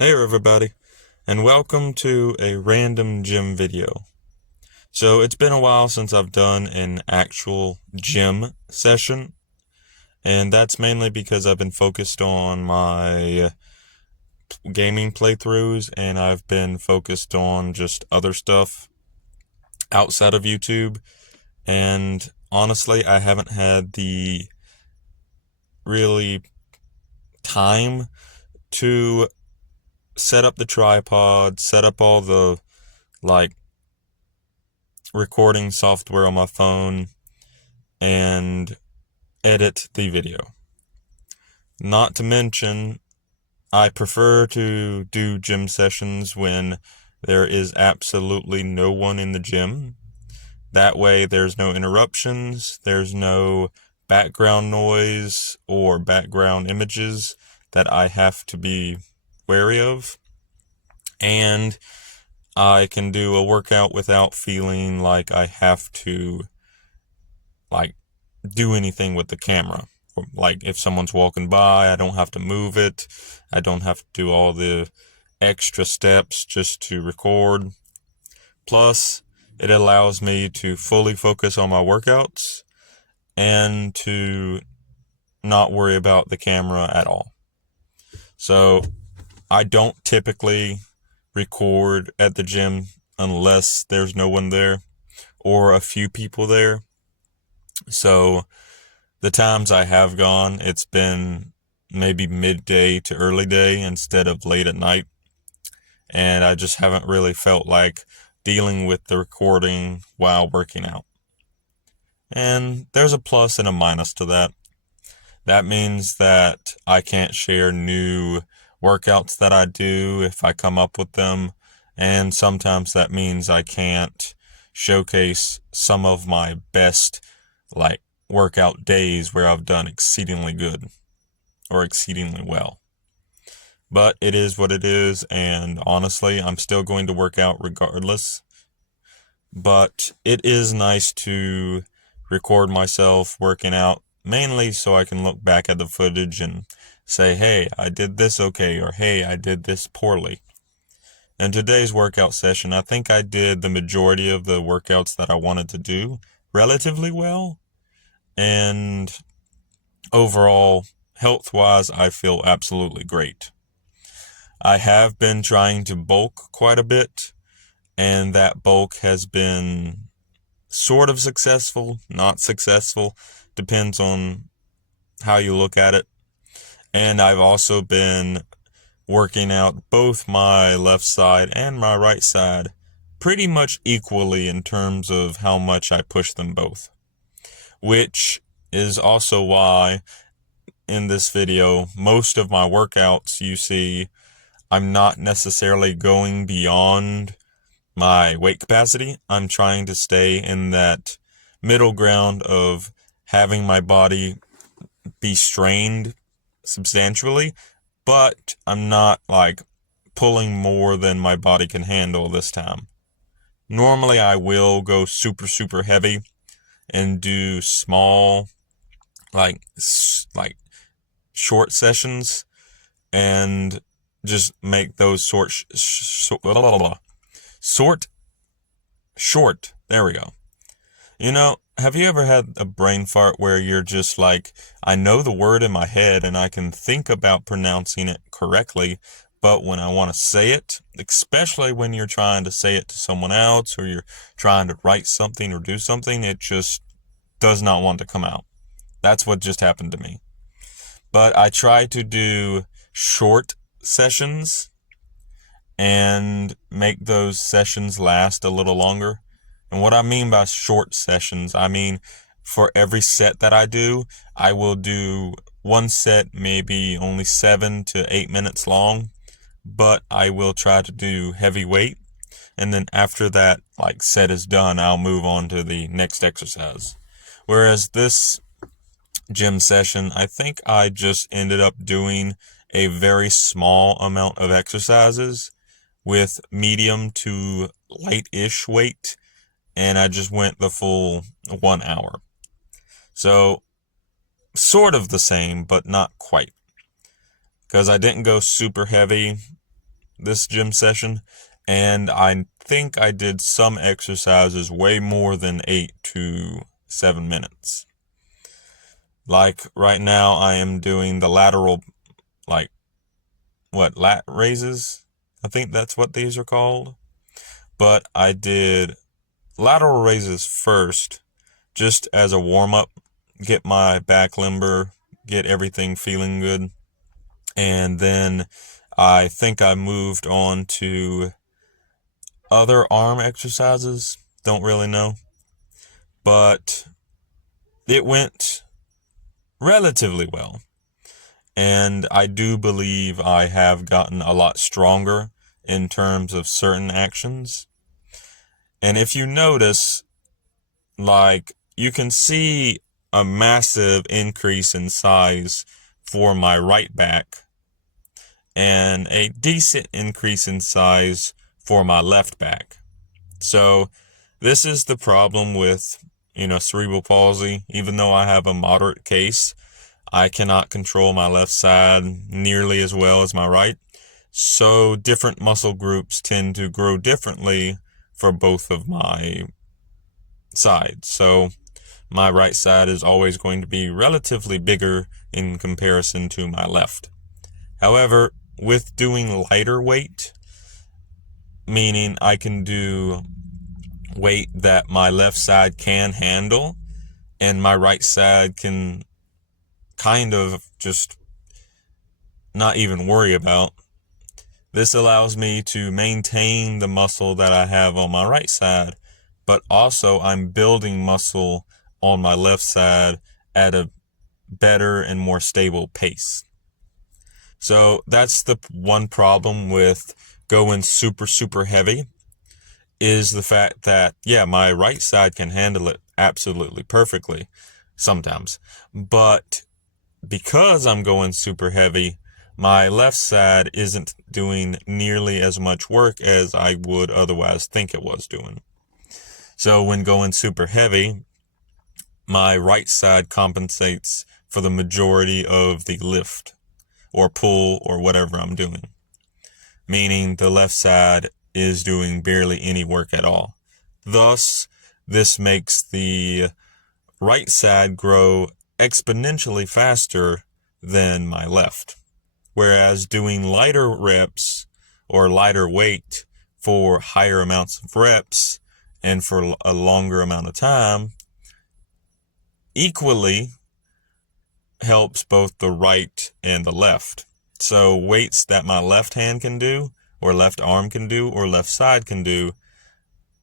Hey everybody, and welcome to a random gym video. So it's been a while since I've done an actual gym session, and that's mainly because I've been focused on my gaming playthroughs and I've been focused on just other stuff outside of YouTube. And honestly, I haven't had the really time to set up the tripod, set up all the like recording software on my phone, and edit the video. Not to mention, I prefer to do gym sessions when there is absolutely no one in the gym. That way, there's no interruptions, there's no background noise or background images that I have to be wary of. And I can do a workout without feeling like I have to like do anything with the camera. Like if someone's walking by, I don't have to move it. I don't have to do all the extra steps just to record. Plus, it allows me to fully focus on my workouts and to not worry about the camera at all. So, I don't typically record at the gym unless there's no one there or a few people there. So, the times I have gone, it's been maybe midday to early day instead of late at night. And I just haven't really felt like dealing with the recording while working out. And there's a plus and a minus to that. That means that I can't share new workouts that I do if I come up with them. And sometimes that means I can't showcase some of my best, like, workout days where I've done exceedingly good or exceedingly well. But it is what it is, and honestly, I'm still going to work out regardless. But it is nice to record myself working out, mainly so I can look back at the footage and say, hey, I did this okay, or hey, I did this poorly. In today's workout session, I think I did the majority of the workouts that I wanted to do relatively well. And overall, health-wise, I feel absolutely great. I have been trying to bulk quite a bit, and that bulk has been sort of successful, not successful, depends on how you look at it. And I've also been working out both my left side and my right side pretty much equally in terms of how much I push them both, which is also why in this video, most of my workouts you see, I'm not necessarily going beyond my weight capacity. I'm trying to stay in that middle ground of having my body be strained substantially, but I'm not like pulling more than my body can handle this time. Normally I will go super heavy and do small like short sessions and just make those short. There we go. Have you ever had a brain fart where you're just like, I know the word in my head and I can think about pronouncing it correctly, but when I want to say it, especially when you're trying to say it to someone else or you're trying to write something or do something, it just does not want to come out. That's what just happened to me. But I try to do short sessions and make those sessions last a little longer. And what I mean by short sessions, I mean for every set that I do, I will do one set maybe only 7 to 8 minutes long, but I will try to do heavy weight. And then after that set is done, I'll move on to the next exercise. Whereas this gym session, I think I just ended up doing a very small amount of exercises with medium to light-ish weight, and I just went the full 1 hour. So, sort of the same, but not quite. Because I didn't go super heavy, this gym session, and I think I did some exercises way more than 8 to 7 minutes. Like right now, I am doing the lateral, like, lat raises? I think that's what these are called. But I did lateral raises first, just as a warm-up, get my back limber, get everything feeling good. And then I think I moved on to other arm exercises. Don't really know. But it went relatively well. And I do believe I have gotten a lot stronger in terms of certain actions. And if you notice, like, you can see a massive increase in size for my right back and a decent increase in size for my left back. So this is the problem with, cerebral palsy. Even though I have a moderate case, I cannot control my left side nearly as well as my right. So different muscle groups tend to grow differently for both of my sides. So my right side is always going to be relatively bigger in comparison to my left. However, with doing lighter weight, meaning I can do weight that my left side can handle and my right side can kind of just not even worry about, this allows me to maintain the muscle that I have on my right side, but also I'm building muscle on my left side at a better and more stable pace. So that's the one problem with going super, super heavy, is the fact that, my right side can handle it absolutely perfectly sometimes. But because I'm going super heavy, my left side isn't doing nearly as much work as I would otherwise think it was doing. So when going super heavy, my right side compensates for the majority of the lift or pull or whatever I'm doing, meaning the left side is doing barely any work at all. Thus, this makes the right side grow exponentially faster than my left. Whereas doing lighter reps or lighter weight for higher amounts of reps and for a longer amount of time equally helps both the right and the left. So weights that my left hand can do, or left arm can do, or left side can do,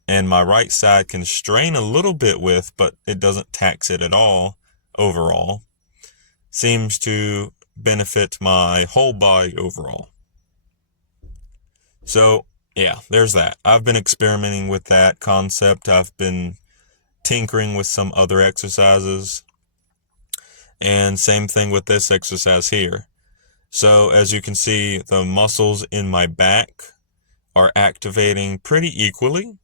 and my right side can strain a little bit with, but it doesn't tax it at all overall, seems to benefit my whole body overall. So there's that. I've been experimenting with that concept. I've been tinkering with some other exercises, and same thing with this exercise here. So as you can see, the muscles in my back are activating pretty equally.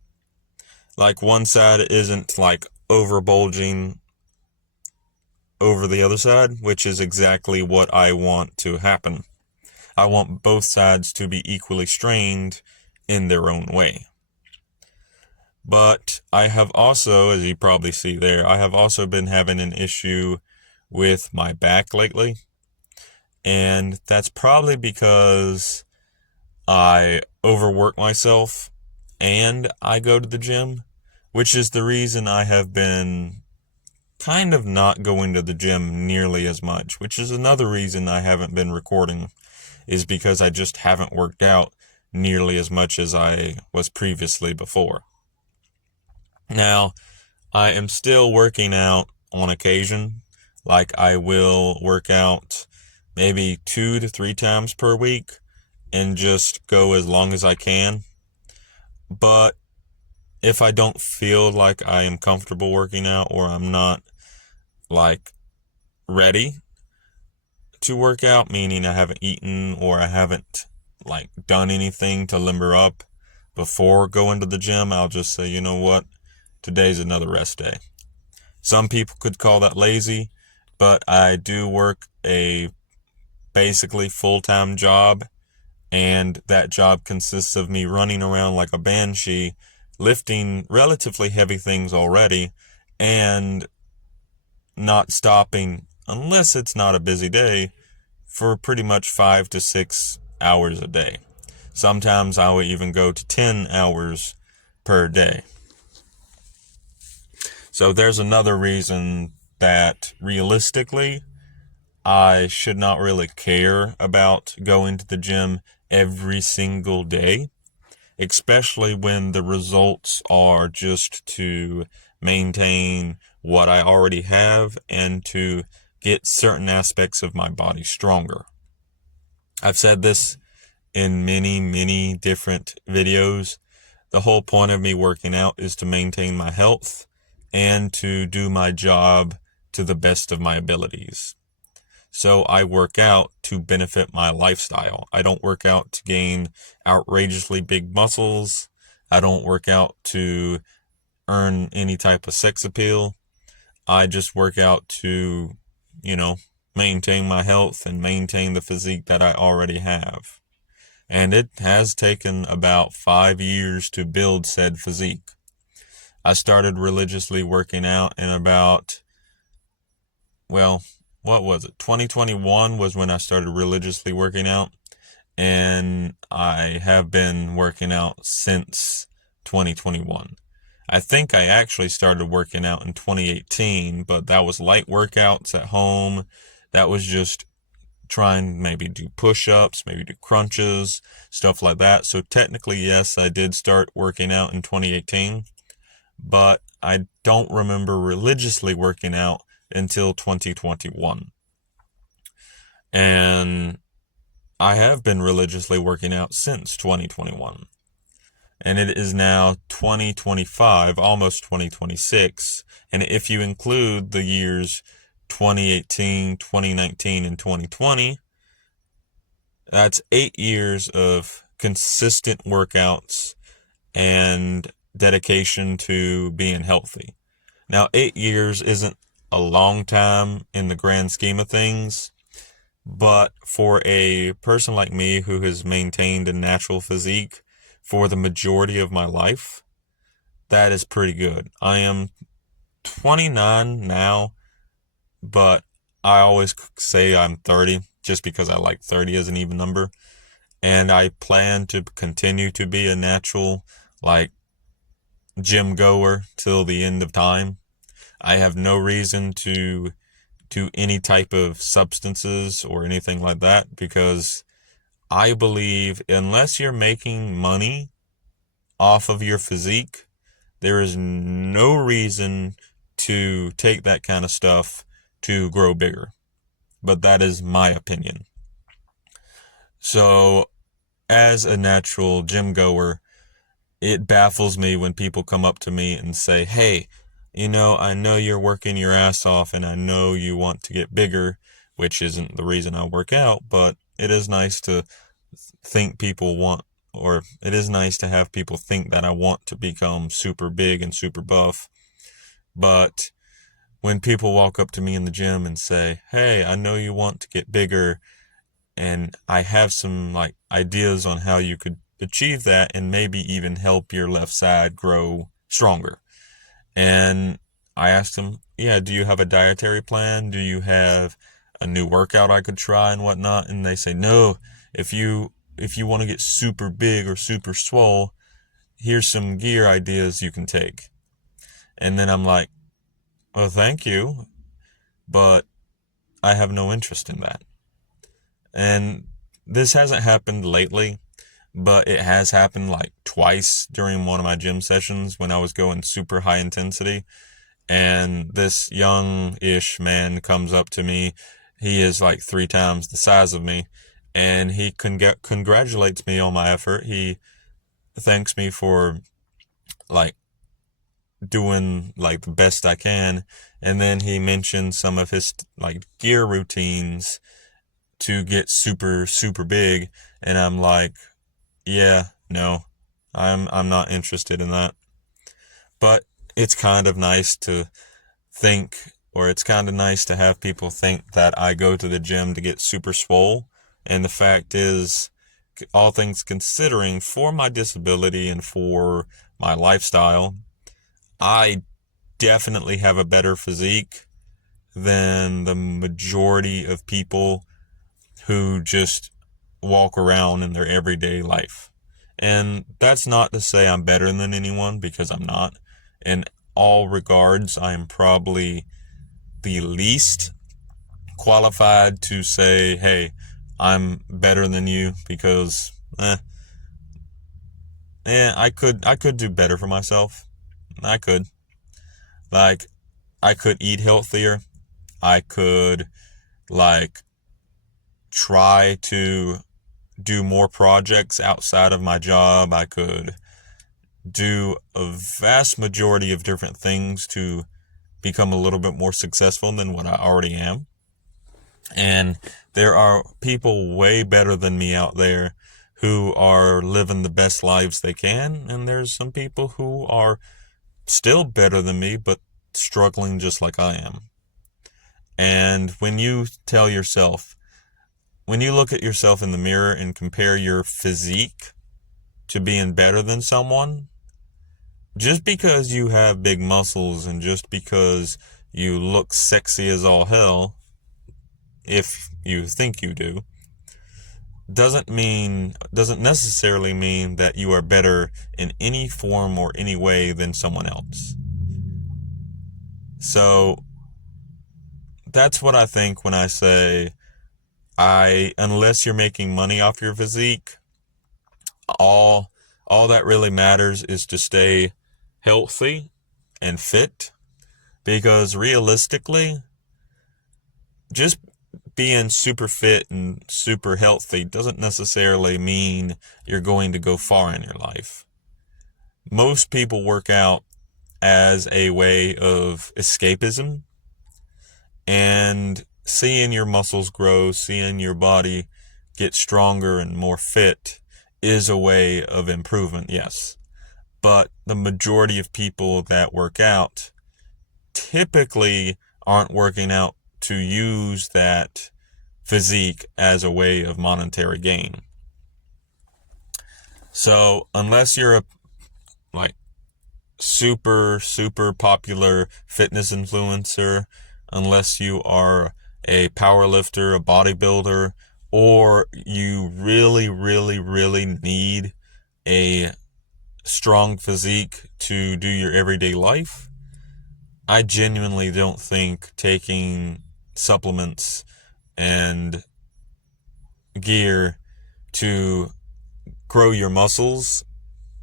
Like one side isn't like over bulging over the other side, which is exactly what I want to happen. I want both sides to be equally strained in their own way. But I have also, as you probably see there, I have also been having an issue with my back lately. And that's probably because I overwork myself and I go to the gym, which is the reason I have been kind of not going to the gym nearly as much, which is another reason I haven't been recording, is because I just haven't worked out nearly as much as I was previously before. Now, I am still working out on occasion. Like I will work out maybe 2 to 3 times per week and just go as long as I can. But if I don't feel like I am comfortable working out, or I'm not like ready to work out, meaning I haven't eaten or I haven't like done anything to limber up before going to the gym, I'll just say, you know what, today's another rest day. Some people could call that lazy, but I do work a basically full-time job And that job consists of me running around like a banshee, lifting relatively heavy things already, and not stopping unless it's not a busy day for pretty much 5 to 6 hours a day. Sometimes I will even go to 10 hours per day. So there's another reason that realistically I should not really care about going to the gym every single day, especially when the results are just to maintain what I already have and to get certain aspects of my body stronger. I've said this in many different videos. The whole point of me working out is to maintain my health and to do my job to the best of my abilities. So I work out to benefit my lifestyle. I don't work out to gain outrageously big muscles. I don't work out to earn any type of sex appeal. I just work out to, maintain my health and maintain the physique that I already have. And it has taken about 5 years to build said physique. I started religiously working out in about, what was it? 2021 was when I started religiously working out. And I have been working out since 2021. I think I actually started working out in 2018, but that was light workouts at home. That was just trying maybe do push-ups, maybe do crunches, stuff like that. So technically, yes, I did start working out in 2018, but I don't remember religiously working out until 2021. And I have been religiously working out since 2021. And it is now 2025, almost 2026. And if you include the years 2018, 2019, and 2020, that's 8 years of consistent workouts and dedication to being healthy. Now, 8 years isn't a long time in the grand scheme of things, but for a person like me who has maintained a natural physique for the majority of my life, that is pretty good. I am 29 now, but I always say I'm 30 just because I like 30 as an even number. And I plan to continue to be a natural, gym goer till the end of time. I have no reason to do any type of substances or anything like that because I believe unless you're making money off of your physique, there is no reason to take that kind of stuff to grow bigger. But that is my opinion. So, as a natural gym goer, it baffles me when people come up to me and say, hey, I know you're working your ass off and I know you want to get bigger, which isn't the reason I work out, but it is nice to it is nice to have people think that I want to become super big and super buff. But when people walk up to me in the gym and say, hey, I know you want to get bigger and I have some ideas on how you could achieve that and maybe even help your left side grow stronger. And I asked them, yeah, do you have a dietary plan? Do you have a new workout I could try and whatnot? And they say, no, if you want to get super big or super swole, here's some gear ideas you can take. And then I'm like, oh, thank you, but I have no interest in that. And this hasn't happened lately, but it has happened twice during one of my gym sessions when I was going super high intensity. And this young-ish man comes up to me. He is 3 times the size of me. And he congratulates me on my effort. He thanks me for doing the best I can. And then he mentioned some of his gear routines to get super, super big. And I'm like, yeah, no, I'm not interested in that. But it's kind of nice to it's kind of nice to have people think that I go to the gym to get super swole. And the fact is, all things considering, for my disability and for my lifestyle, I definitely have a better physique than the majority of people who just walk around in their everyday life. And that's not to say I'm better than anyone, because I'm not. In all regards, I am probably the least qualified to say, hey, I'm better than you, because I could do better for myself. I could. Like, I could eat healthier. I could, like, try to do more projects outside of my job. I could do a vast majority of different things to become a little bit more successful than what I already am. And there are people way better than me out there who are living the best lives they can. And there's some people who are still better than me, but struggling just like I am. And when you look at yourself in the mirror and compare your physique to being better than someone, just because you have big muscles and just because you look sexy as all hell, if you think you do, doesn't necessarily mean that you are better in any form or any way than someone else. So that's what I think when I say, unless you're making money off your physique, all that really matters is to stay healthy and fit, because realistically, just being super fit and super healthy doesn't necessarily mean you're going to go far in your life. Most people work out as a way of escapism, and seeing your muscles grow, seeing your body get stronger and more fit is a way of improvement, yes. But the majority of people that work out typically aren't working out to use that physique as a way of monetary gain. So unless you're a super popular fitness influencer, unless you are a power lifter, a bodybuilder, or you really need a strong physique to do your everyday life, I genuinely don't think taking supplements and gear to grow your muscles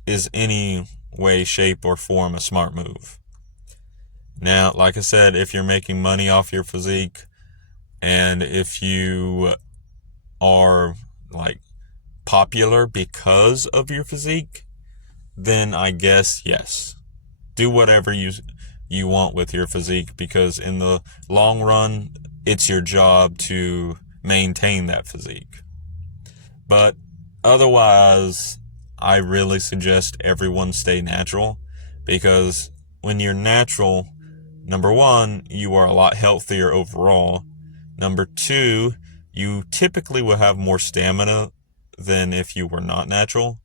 is any way, shape, or form a smart move. Now, like I said, if you're making money off your physique, and if you are popular because of your physique, then I guess yes, do whatever you want with your physique, because in the long run, it's your job to maintain that physique. But otherwise, I really suggest everyone stay natural, because when you're natural, number one, you are a lot healthier overall. Number two, you typically will have more stamina than if you were not natural.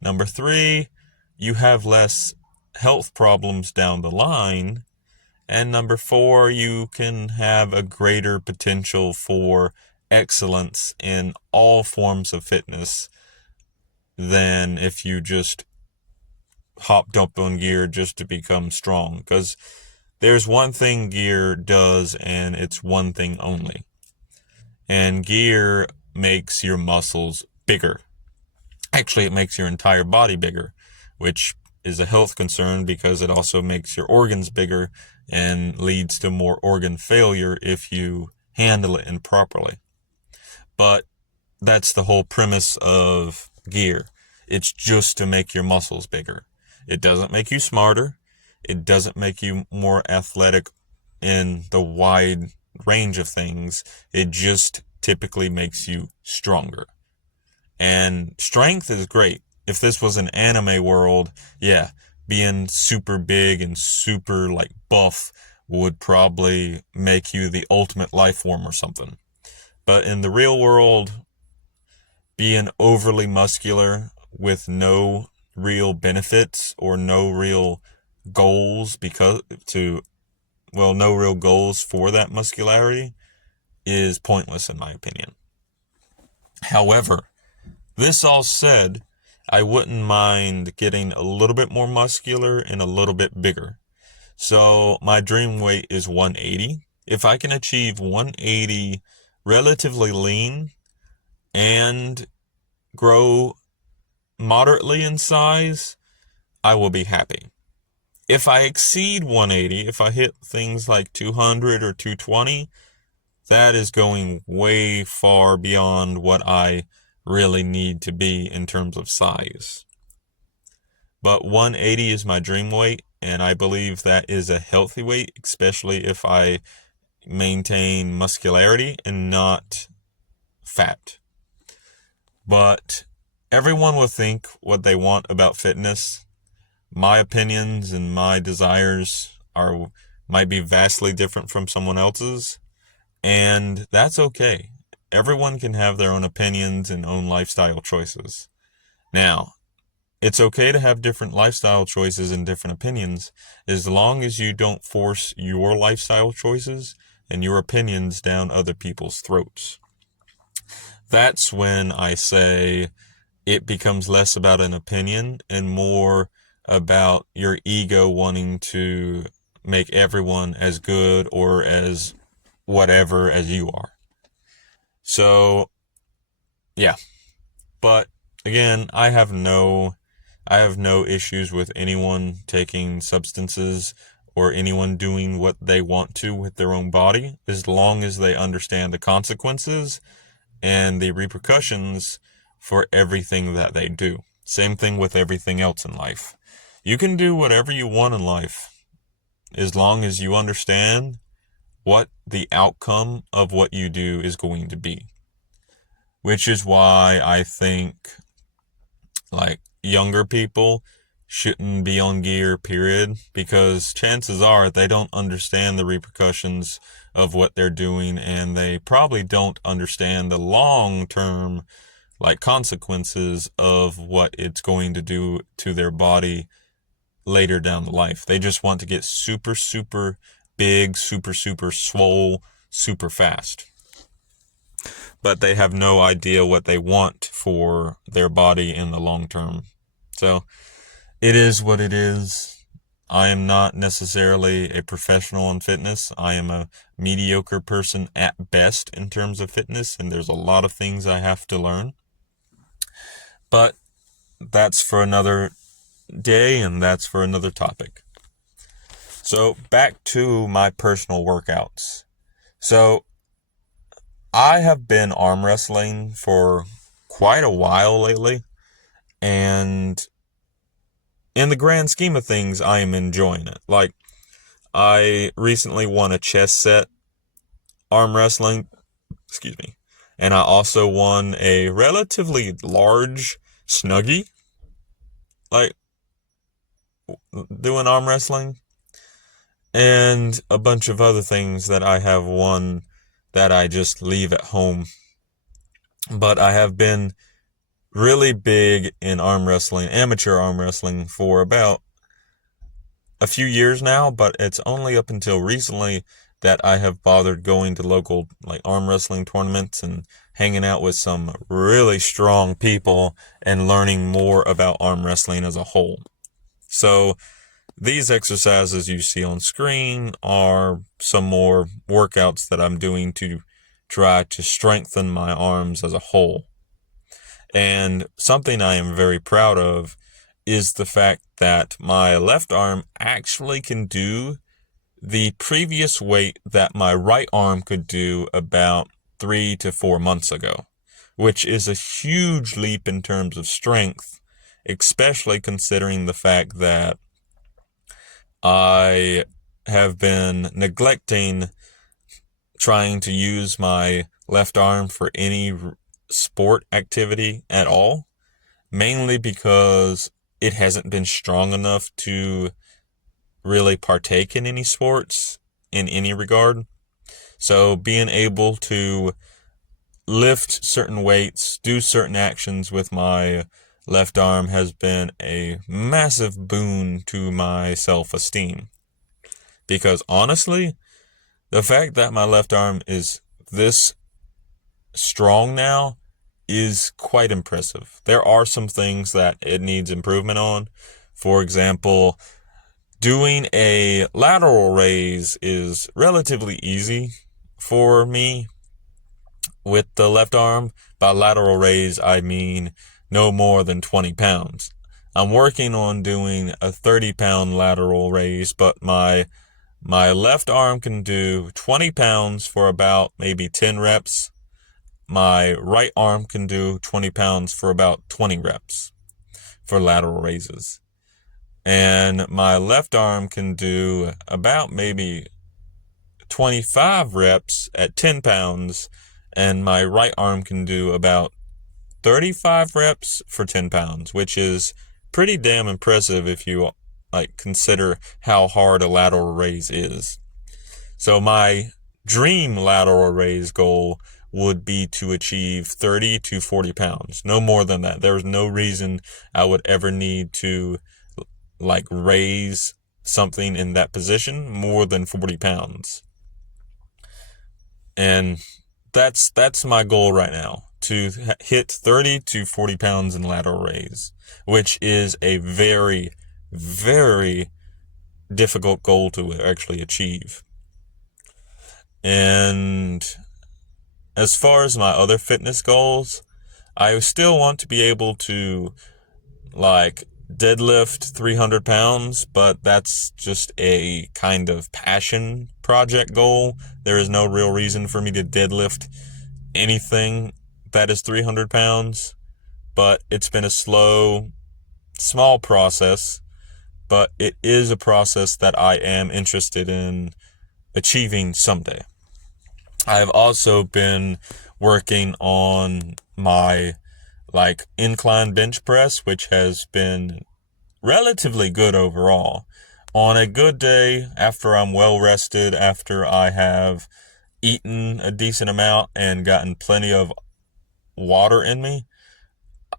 Number three, you have less health problems down the line. And number four, you can have a greater potential for excellence in all forms of fitness than if you just dump on gear just to become strong. Because there's one thing gear does, and it's one thing only. And gear makes your muscles bigger. Actually, it makes your entire body bigger, which is a health concern, because it also makes your organs bigger and leads to more organ failure if you handle it improperly. But that's the whole premise of gear. It's just to make your muscles bigger. It doesn't make you smarter. It doesn't make you more athletic in the wide range of things. It just typically makes you stronger. And strength is great. If this was an anime world, yeah, being super big and super buff would probably make you the ultimate life form or something. But in the real world, being overly muscular with no real benefits or no real goals no real goals for that muscularity is pointless in my opinion. However, this all said, I wouldn't mind getting a little bit more muscular and a little bit bigger. So my dream weight is 180. If I can achieve 180 relatively lean and grow moderately in size, I will be happy. If I exceed 180, if I hit things like 200 or 220, that is going way far beyond what I really need to be in terms of size. But 180 is my dream weight, and I believe that is a healthy weight, especially if I maintain muscularity and not fat. But everyone will think what they want about fitness. My opinions and my desires might be vastly different from someone else's, and that's okay. Everyone can have their own opinions and own lifestyle choices. Now, it's okay to have different lifestyle choices and different opinions as long as you don't force your lifestyle choices and your opinions down other people's throats. That's when I say it becomes less about an opinion and more about your ego wanting to make everyone as good or as whatever as you are. So, yeah. But again, I have no issues with anyone taking substances or anyone doing what they want to with their own body, as long as they understand the consequences and the repercussions for everything that they do. Same thing with everything else in life. You can do whatever you want in life as long as you understand what the outcome of what you do is going to be. Which is why I think like younger people shouldn't be on gear, period, because chances are they don't understand the repercussions of what they're doing, and they probably don't understand the long-term consequences of what it's going to do to their body later down the life. They just want to get super, super big, super, super swole, super fast. But they have no idea what they want for their body in the long term. So it is what it is. I am not necessarily a professional in fitness. I am a mediocre person at best in terms of fitness, and there's a lot of things I have to learn. But that's for another day, and that's for another topic. So back to my personal workouts. So I have been arm wrestling for quite a while lately, and in the grand scheme of things, I am enjoying it. I recently won a chess set arm wrestling, and I also won a relatively large Snuggie, doing arm wrestling, and a bunch of other things that I have won that I just leave at home. But I have been really big in amateur arm wrestling, for about a few years now, but it's only up until recently that I have bothered going to local arm wrestling tournaments and hanging out with some really strong people and learning more about arm wrestling as a whole. So these exercises you see on screen are some more workouts that I'm doing to try to strengthen my arms as a whole. And something I am very proud of is the fact that my left arm actually can do the previous weight that my right arm could do about 3 to 4 months ago, which is a huge leap in terms of strength, especially considering the fact that I have been neglecting trying to use my left arm for any sport activity at all, mainly because it hasn't been strong enough to really partake in any sports in any regard. So being able to lift certain weights, do certain actions with my left arm has been a massive boon to my self-esteem. Because honestly, the fact that my left arm is this strong now is quite impressive. There are some things that it needs improvement on. For example, doing a lateral raise is relatively easy for me with the left arm. By lateral raise, I mean no more than 20 pounds. I'm working on doing a 30-pound lateral raise, but my left arm can do 20 pounds for about maybe 10 reps. My right arm can do 20 pounds for about 20 reps for lateral raises. And my left arm can do about maybe 25 reps at 10 pounds. And my right arm can do about 35 reps for 10 pounds, which is pretty damn impressive if you consider how hard a lateral raise is. So my dream lateral raise goal would be to achieve 30 to 40 pounds. No more than that. There's no reason I would ever need to raise something in that position more than 40 pounds. And that's my goal right now, to hit 30 to 40 pounds in lateral raise, which is a very, very difficult goal to actually achieve. And as far as my other fitness goals, I still want to be able to deadlift 300 pounds, but that's just a kind of passion project goal. There is no real reason for me to deadlift anything that is 300 pounds, but it's been a slow, small process, but it is a process that I am interested in achieving someday. I've also been working on my incline bench press, which has been relatively good overall. On a good day, after I'm well rested, after I have eaten a decent amount and gotten plenty of water in me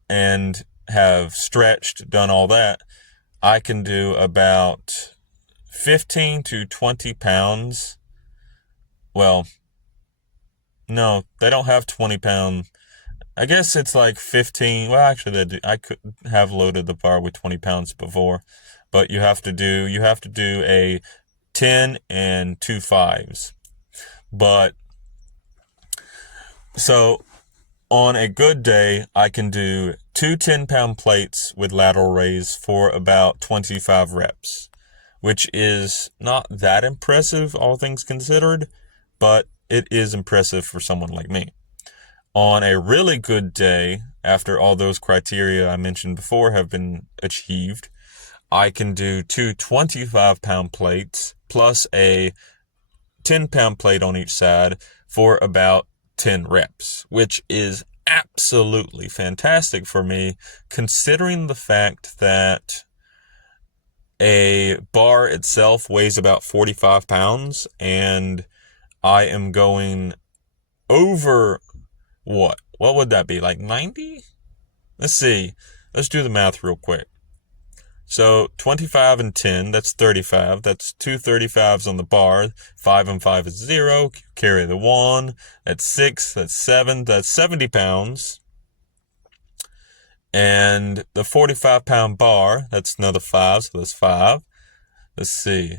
and have stretched, done all that, I can do about 15 to 20 pounds. Well, no, they don't have 20-pound. I guess it's 15. Well, actually, I could have loaded the bar with 20 pounds before, but you have to do a 10 and 2 5s. But so on a good day, I can do 2 10-pound plates with lateral raise for about 25 reps, which is not that impressive, all things considered, but it is impressive for someone like me. On a really good day, after all those criteria I mentioned before have been achieved, I can do 2 25-pound plates plus a 10-pound plate on each side for about 10 reps, which is absolutely fantastic for me, considering the fact that a bar itself weighs about 45 pounds, and I am going over what would that be, 90? Let's see. Let's do the math real quick. So 25 and 10, that's 35. That's 2 35s on the bar. 5 and 5 is 0. Carry the 1. That's 6. That's 7. That's 70 pounds. And the 45-pound bar, that's another 5, so that's 5. Let's see.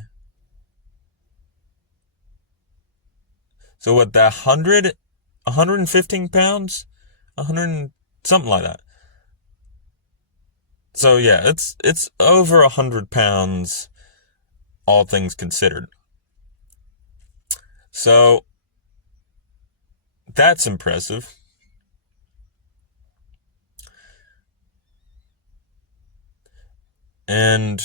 So what, that 115 pounds? 100, something like that. So yeah, it's over 100 pounds, all things considered. So that's impressive. And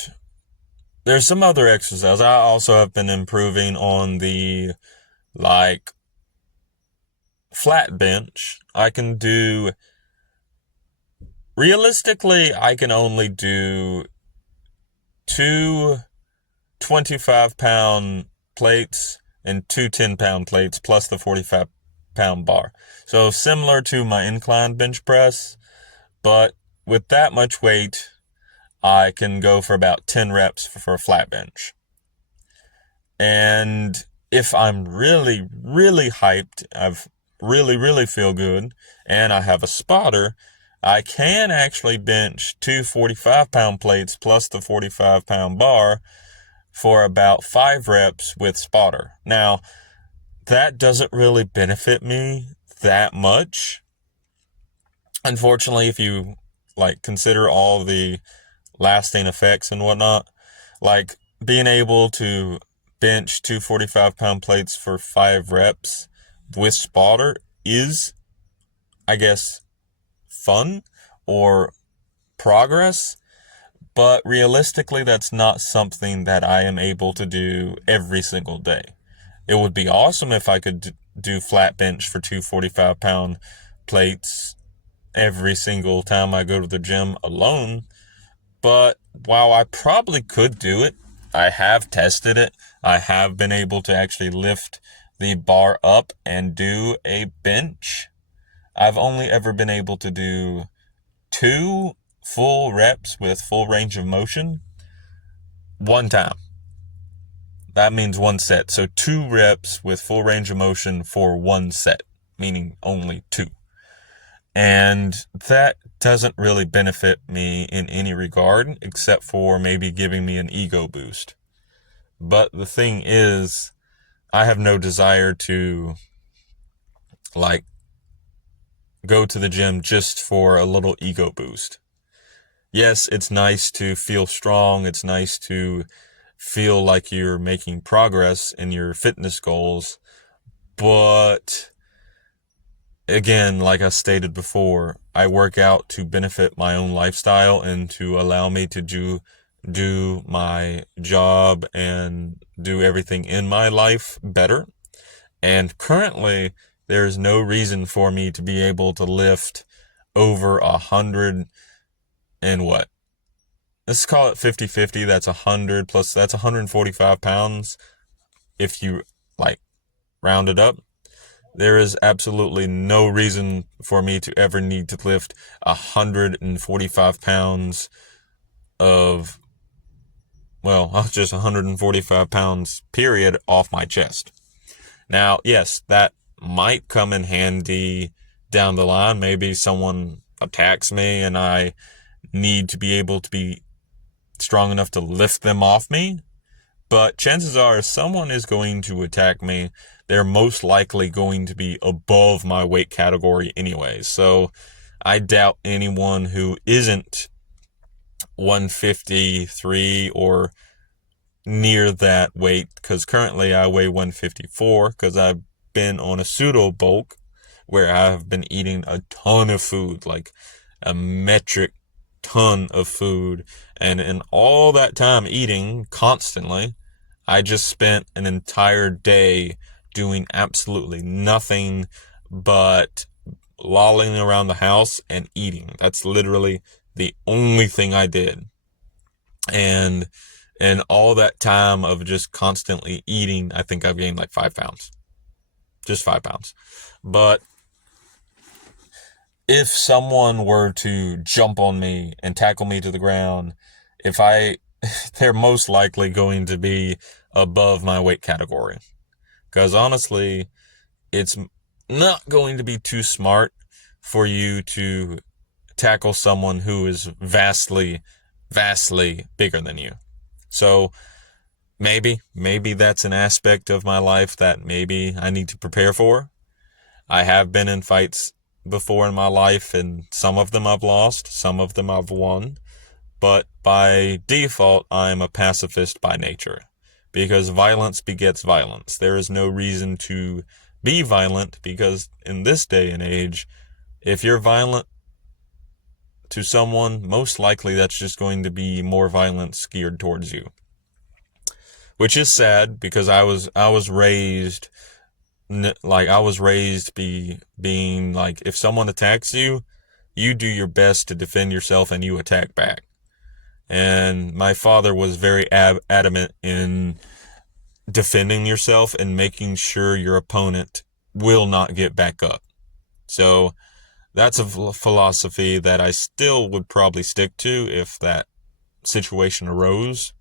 there's some other exercises. I also have been improving on the flat bench. Realistically, I can only do 2 25-pound plates and 2 10-pound plates plus the 45 pound bar. So similar to my incline bench press, but with that much weight, I can go for about 10 reps for a flat bench. And if I'm really, really hyped, I've really feel good, and I have a spotter, I can actually bench two 45-pound plates plus the 45-pound bar for about 5 reps with spotter. Now, that doesn't really benefit me that much. Unfortunately, if you consider all the lasting effects and whatnot, like being able to bench two 45-pound plates for 5 reps with spotter is, I guess, fun or progress, but realistically, that's not something that I am able to do every single day. It would be awesome if I could do flat bench for two 45-pound plates every single time I go to the gym alone, but while I probably could do it, I have tested it. I have been able to actually lift the bar up and do a bench. I've only ever been able to do 2 full reps with full range of motion one time. That means 1 set. So 2 reps with full range of motion for 1 set, meaning only 2. And that doesn't really benefit me in any regard, except for maybe giving me an ego boost. But the thing is, I have no desire to, go to the gym just for a little ego boost. Yes, it's nice to feel strong. It's nice to feel like you're making progress in your fitness goals. But again, like I stated before, I work out to benefit my own lifestyle and to allow me to do my job and do everything in my life better. And currently, there's no reason for me to be able to lift over 100 and what? Let's call it 50-50. That's 100 plus, that's 145 pounds if you round it up. There is absolutely no reason for me to ever need to lift 145 pounds of, just 145 pounds, period, off my chest. Now, yes, that might come in handy down the line. Maybe someone attacks me and I need to be able to be strong enough to lift them off me. But chances are, if someone is going to attack me, they're most likely going to be above my weight category anyway. So I doubt anyone who isn't 153 or near that weight, because currently I weigh 154 because I've been on a pseudo bulk where I've been eating a ton of food, like a metric ton of food. And in all that time eating constantly, I just spent an entire day doing absolutely nothing but lolling around the house and eating. That's literally the only thing I did. And all that time of just constantly eating, I think I've gained 5 pounds. Just 5 pounds. But if someone were to jump on me and tackle me to the ground, they're most likely going to be above my weight category. Because honestly, it's not going to be too smart for you to tackle someone who is vastly bigger than you. So maybe that's an aspect of my life that maybe I need to prepare for. I have been in fights before in my life, and some of them I've lost, some of them I've won. But by default, I'm a pacifist by nature, because violence begets violence. There is no reason to be violent, because in this day and age, if you're violent to someone, most likely that's just going to be more violence geared towards you. Which is sad, because I was raised being if someone attacks you, you do your best to defend yourself and you attack back. And my father was very adamant in defending yourself and making sure your opponent will not get back up. So that's a philosophy that I still would probably stick to if that situation arose.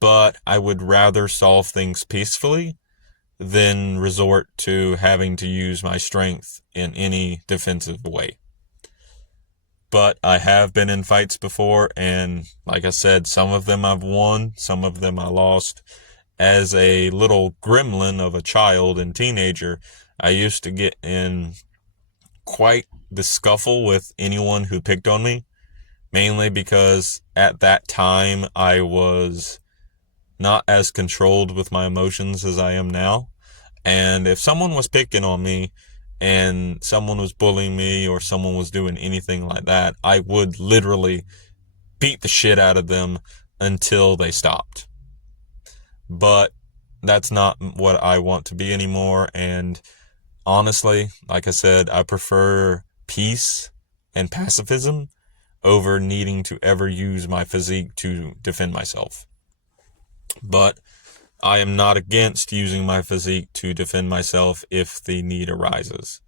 But I would rather solve things peacefully than resort to having to use my strength in any defensive way. But I have been in fights before, and like I said, some of them I've won, some of them I lost. As a little gremlin of a child and teenager, I used to get in quite the scuffle with anyone who picked on me, mainly because at that time I was not as controlled with my emotions as I am now. And if someone was picking on me and someone was bullying me or someone was doing anything like that, I would literally beat the shit out of them until they stopped. But that's not what I want to be anymore. And honestly, like I said, I prefer peace and pacifism over needing to ever use my physique to defend myself. But I am not against using my physique to defend myself if the need arises.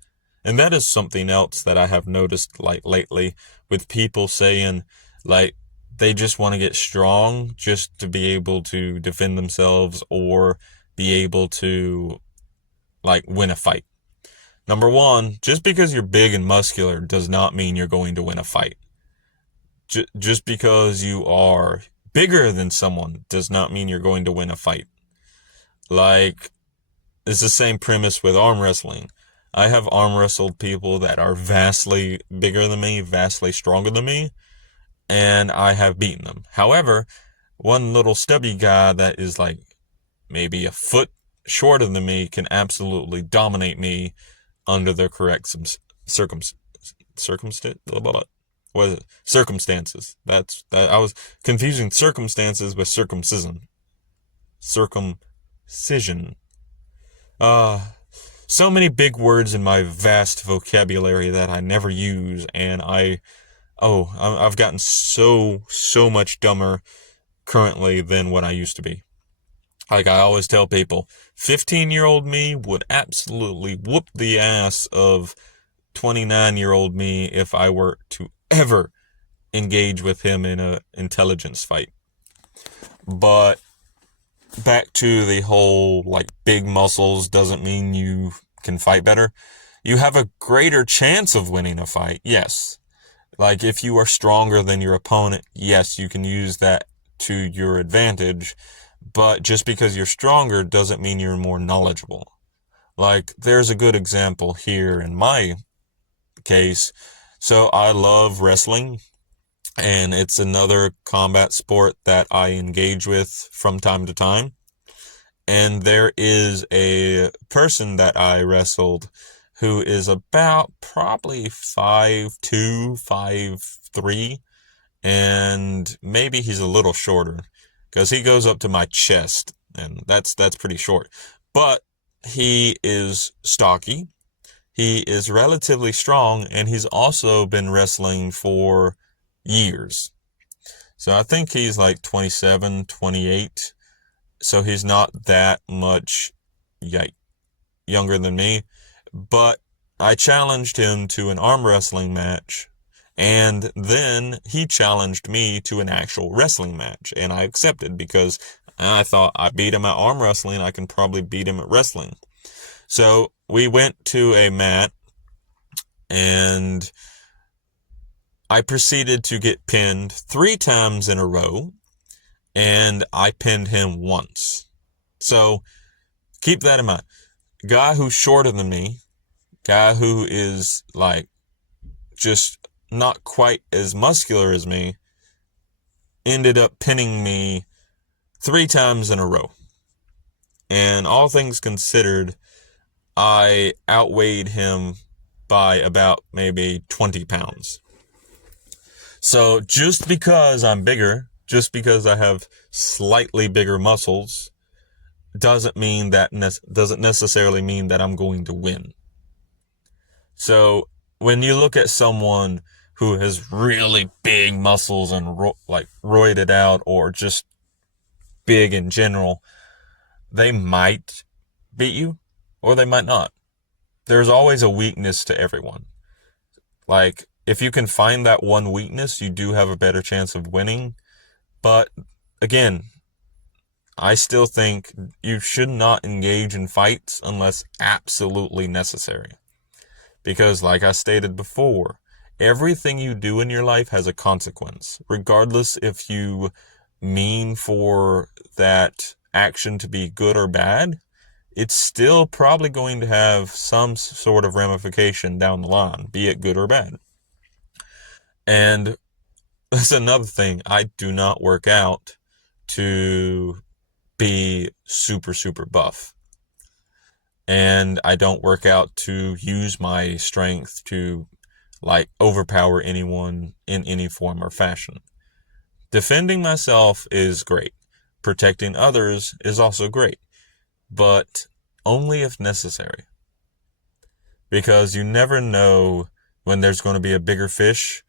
And that is something else that I have noticed like lately with people saying like they just want to get strong just to be able to defend themselves or be able to like win a fight. Number one, just because you're big and muscular does not mean you're going to win a fight. Just because you are bigger than someone does not mean you're going to win a fight. Like, it's the same premise with arm wrestling. I have arm wrestled people that are vastly bigger than me, vastly stronger than me, and I have beaten them. However, one little stubby guy that is like maybe a foot shorter than me can absolutely dominate me under the correct circumstances. That I was confusing circumstances with circumcision. So many big words in my vast vocabulary that I never use, and I've gotten so much dumber currently than what I used to be. Like I always tell people, 15-year-old me would absolutely whoop the ass of 29-year-old me if I were to ever engage with him in an intelligence fight. But back to the whole, like, big muscles doesn't mean you can fight better. You have a greater chance of winning a fight, yes. Like, if you are stronger than your opponent, yes, you can use that to your advantage. But just because you're stronger doesn't mean you're more knowledgeable. Like, there's a good example here in my case. So I love wrestling, and it's another combat sport that I engage with from time to time. And there is a person that I wrestled who is about probably 5'2", 5'3", and maybe he's a little shorter because he goes up to my chest, and that's pretty short. But he is stocky. He is relatively strong, and he's also been wrestling for years. So I think he's like 27, 28. So he's not that much younger than me. But I challenged him to an arm wrestling match, and then he challenged me to an actual wrestling match, and I accepted because I thought I beat him at arm wrestling, I can probably beat him at wrestling. So we went to a mat, and I proceeded to get pinned 3 times in a row, and I pinned him once. So keep that in mind. Guy who's shorter than me, guy who is like just not quite as muscular as me, ended up pinning me 3 times in a row. And all things considered, I outweighed him by about maybe 20 pounds. So just because I'm bigger, just because I have slightly bigger muscles, doesn't necessarily mean that I'm going to win. So when you look at someone who has really big muscles and roided out, or just big in general, they might beat you or they might not. there's always a weakness to everyone. Like, if you can find that one weakness, you do have a better chance of winning. But again, I still think you should not engage in fights unless absolutely necessary. Because, like I stated before, everything you do in your life has a consequence, regardless if you mean for that action to be good or bad. It's still probably going to have some sort of ramification down the line, be it good or bad. And that's another thing. I do not work out to be super, super buff. And I don't work out to use my strength to, like, overpower anyone in any form or fashion. Defending myself is great. Protecting others is also great. But only if necessary. Because you never know when there's going to be a bigger fish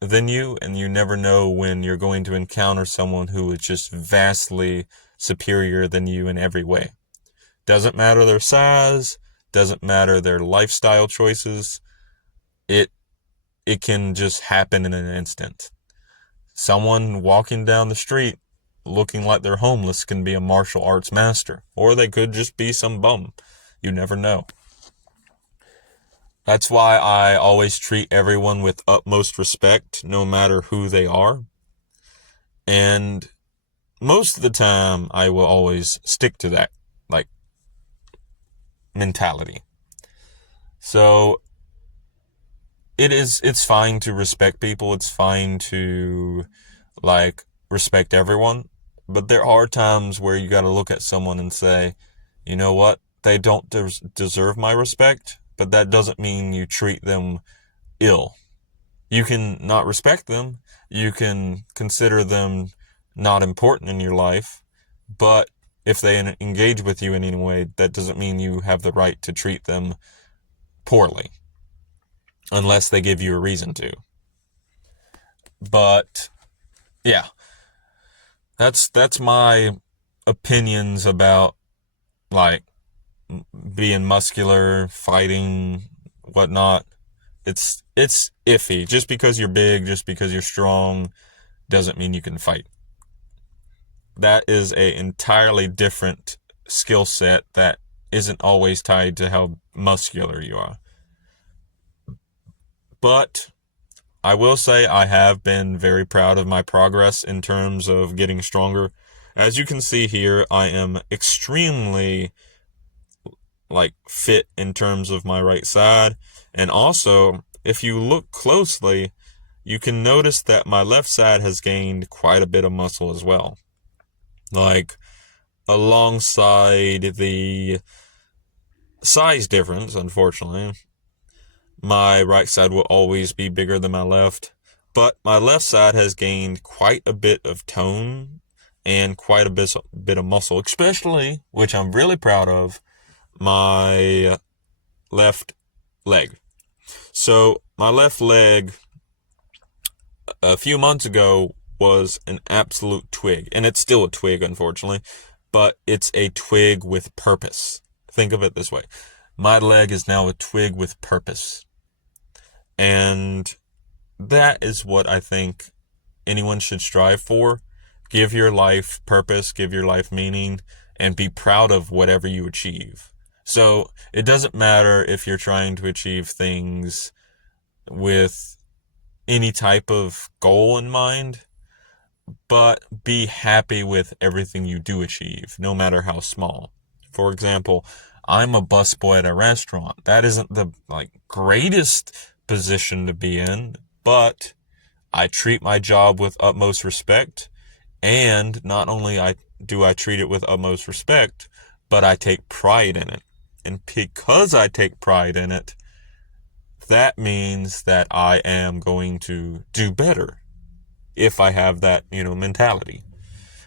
than you, and you never know when you're going to encounter someone who is just vastly superior than you in every way. Doesn't matter their size, doesn't matter their lifestyle choices. It can just happen in an instant. Someone walking down the street looking like they're homeless can be a martial arts master, or they could just be some bum. You never know. That's why I always treat everyone with utmost respect, no matter who they are. And most of the time, I will always stick to that, like, mentality. So, it's fine to respect people. It's fine to, like, respect everyone. But there are times where you gotta look at someone and say, you know what? They don't deserve my respect, but that doesn't mean you treat them ill. You can not respect them. You can consider them not important in your life. But if they engage with you in any way, that doesn't mean you have the right to treat them poorly. Unless they give you a reason to. But, yeah. That's my opinions about, like, being muscular, fighting, whatnot. It's iffy. Just because you're big, just because you're strong, doesn't mean you can fight. That is an entirely different skill set that isn't always tied to how muscular you are. But I will say I have been very proud of my progress in terms of getting stronger. As you can see here, I am extremely, like, fit in terms of my right side. And also, if you look closely, you can notice that my left side has gained quite a bit of muscle as well. Like, alongside the size difference, unfortunately, my right side will always be bigger than my left. But my left side has gained quite a bit of tone and quite a bit of muscle, especially, which I'm really proud of, my left leg. So my left leg a few months ago was an absolute twig, and it's still a twig, unfortunately, but it's a twig with purpose. Think of it this way. My leg is now a twig with purpose. And that is what I think anyone should strive for. Give your life purpose, give your life meaning, and be proud of whatever you achieve. So it doesn't matter if you're trying to achieve things with any type of goal in mind, but be happy with everything you do achieve, no matter how small. For example, I'm a busboy at a restaurant. That isn't the, like, greatest position to be in, but I treat my job with utmost respect, and not only do I treat it with utmost respect, but I take pride in it. And because I take pride in it, that means that I am going to do better if I have that, mentality.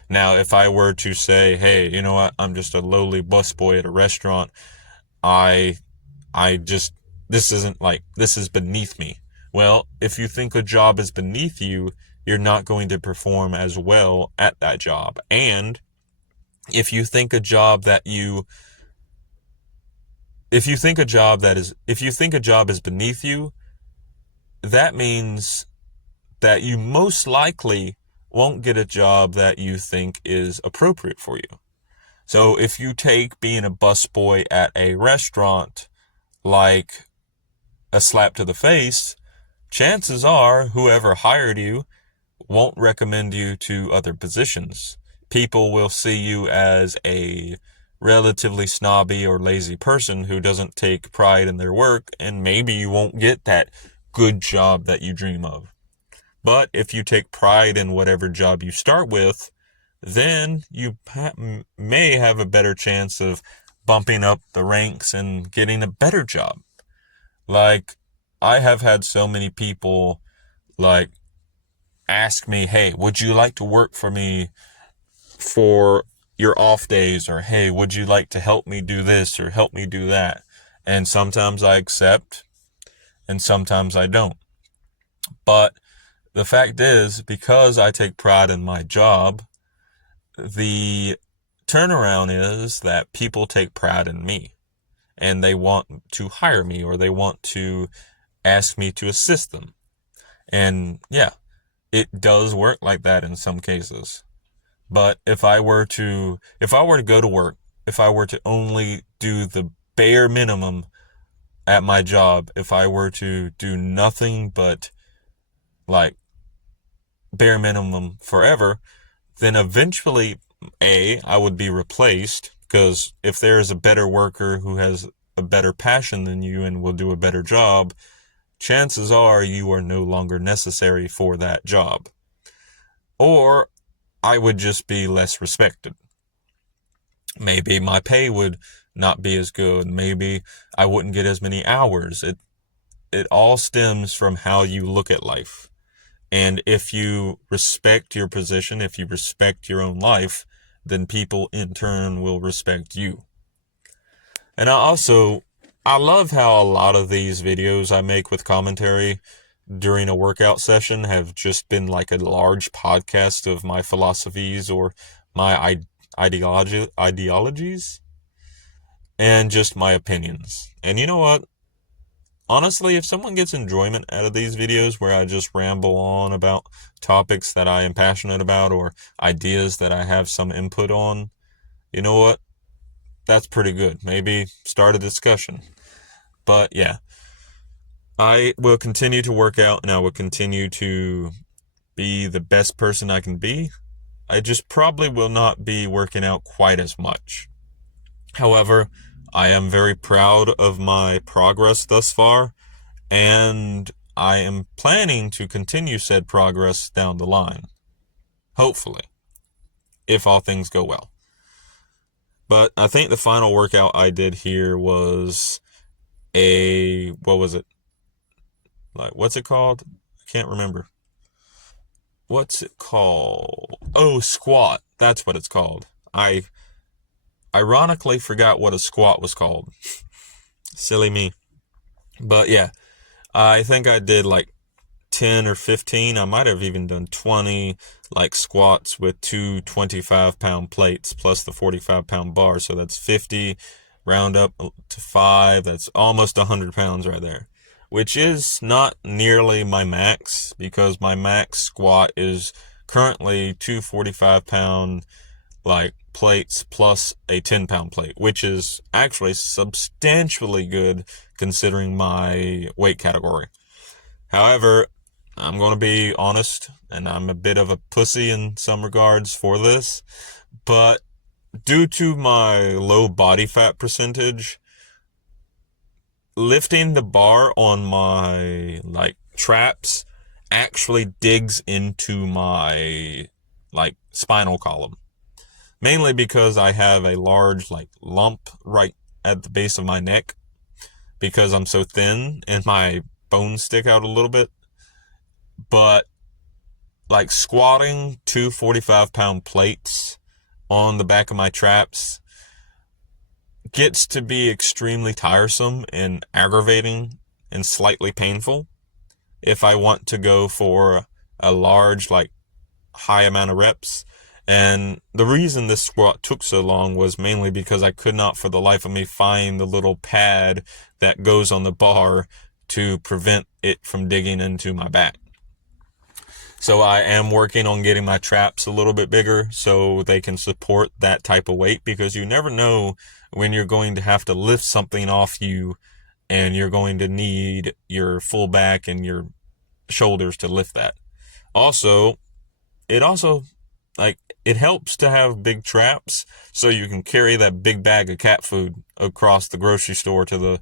Now, if I were to say, hey, you know what, I'm just a lowly busboy at a restaurant, this is beneath me. Well, if you think a job is beneath you, you're not going to perform as well at that job. And if you think a job that you if you think a job is beneath you, that means that you most likely won't get a job that you think is appropriate for you. So if you take being a busboy at a restaurant like a slap to the face, chances are whoever hired you won't recommend you to other positions. People will see you as a relatively snobby or lazy person who doesn't take pride in their work, and maybe you won't get that good job that you dream of. But if you take pride in whatever job you start with, then you may have a better chance of bumping up the ranks and getting a better job. Like, I have had so many people, like, ask me, hey, would you like to work for me for your off days? Or, hey, would you like to help me do this or help me do that? And sometimes I accept and sometimes I don't. But the fact is, because I take pride in my job, the turnaround is that people take pride in me and they want to hire me or they want to ask me to assist them. And yeah, it does work like that in some cases. But if I were to go to work, if I were to only do the bare minimum at my job, if I were to do nothing but like bare minimum forever, then eventually, I would be replaced, because if there is a better worker who has a better passion than you and will do a better job, chances are you are no longer necessary for that job. Or I would just be less respected. Maybe my pay would not be as good. Maybe I wouldn't get as many hours. It all stems from how you look at life. And if you respect your position, if you respect your own life, then people in turn will respect you. And I love how a lot of these videos I make with commentary during a workout session have just been like a large podcast of my philosophies or my ideologies and just my opinions. And you know what? Honestly, if someone gets enjoyment out of these videos where I just ramble on about topics that I am passionate about or ideas that I have some input on, you know what? That's pretty good. Maybe start a discussion. But yeah, I will continue to work out and I will continue to be the best person I can be. I just probably will not be working out quite as much. However, I am very proud of my progress thus far, and I am planning to continue said progress down the line. Hopefully, if all things go well. But I think the final workout I did here was what was it? Like, what's it called? I can't remember. What's it called? Oh, squat. That's what it's called. I ironically forgot what a squat was called. Silly me. But yeah, I think I did like 10 or 15. I might have even done 20 like squats with two 25-pound plates plus the 45-pound bar. So that's 50, round up to 5. That's almost 100 pounds right there, which is not nearly my max, because my max squat is currently two 45-pound like plates plus a 10-pound plate, which is actually substantially good considering my weight category. However, I'm going to be honest, and I'm a bit of a pussy in some regards for this, but due to my low body fat percentage, lifting the bar on my like traps actually digs into my like spinal column. Mainly because I have a large like lump right at the base of my neck because I'm so thin and my bones stick out a little bit. But like squatting two 45-pound plates on the back of my traps gets to be extremely tiresome and aggravating and slightly painful if I want to go for a large, like, high amount of reps. And the reason this squat took so long was mainly because I could not for the life of me find the little pad that goes on the bar to prevent it from digging into my back. So I am working on getting my traps a little bit bigger so they can support that type of weight, because you never know when you're going to have to lift something off you and you're going to need your full back and your shoulders to lift that. It helps to have big traps so you can carry that big bag of cat food across the grocery store to the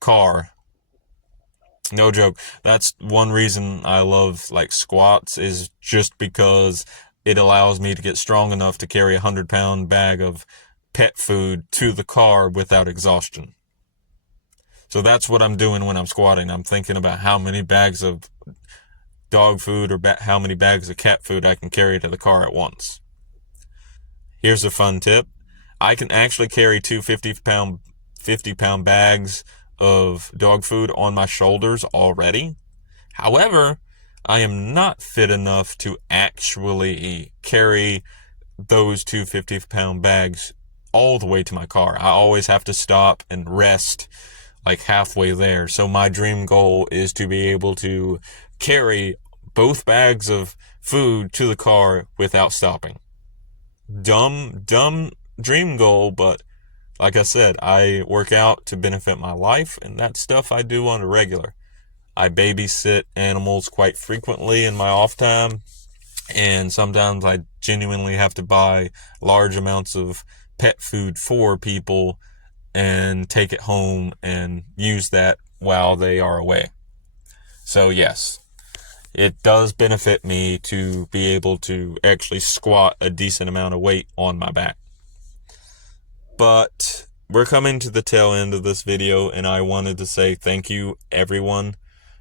car. No joke. That's one reason I love squats, is just because it allows me to get strong enough to carry a 100-pound bag of pet food to the car without exhaustion. So that's what I'm doing when I'm squatting. I'm thinking about how many bags of dog food or how many bags of cat food I can carry to the car at once. Here's a fun tip. I can actually carry two 50-pound bags of dog food on my shoulders already. However, I am not fit enough to actually carry those two 50-pound bags all the way to my car. I always have to stop and rest halfway there. So my dream goal is to be able to carry both bags of food to the car without stopping. Dumb dream goal, but like I said, I work out to benefit my life, and that's stuff I do on a regular. I babysit animals quite frequently in my off time, and sometimes I genuinely have to buy large amounts of pet food for people and take it home and use that while they are away. So yes, it does benefit me to be able to actually squat a decent amount of weight on my back. But we're coming to the tail end of this video, and I wanted to say thank you everyone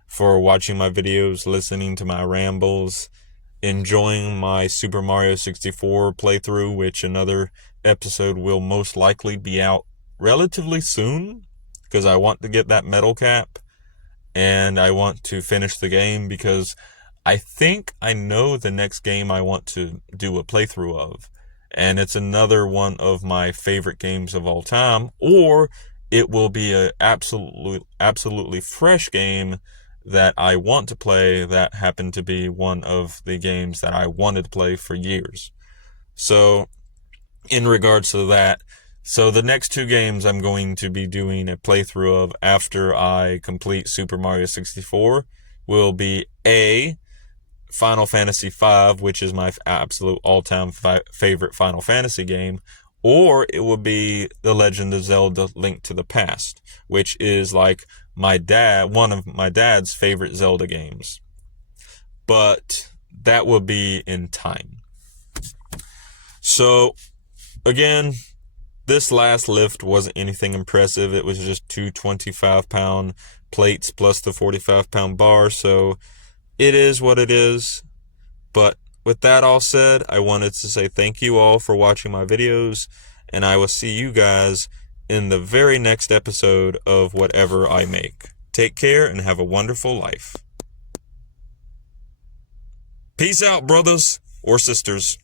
for watching my videos, listening to my rambles, enjoying my Super Mario 64 playthrough, which another episode will most likely be out relatively soon, because I want to get that medal cap and I want to finish the game, because I think I know the next game I want to do a playthrough of, and it's another one of my favorite games of all time, or it will be a absolutely fresh game that I want to play that happened to be one of the games that I wanted to play for years. So in regards to that, so the next two games I'm going to be doing a playthrough of after I complete Super Mario 64 will be A, Final Fantasy V, which is my absolute all-time favorite Final Fantasy game, or it will be The Legend of Zelda: Link to the Past, which is one of my dad's favorite Zelda games. But that will be in time. So again, this last lift wasn't anything impressive. It was just two 25-pound plates plus the 45-pound bar, so it is what it is. But with that all said, I wanted to say thank you all for watching my videos, and I will see you guys in the very next episode of whatever I make. Take care and have a wonderful life. Peace out, brothers or sisters.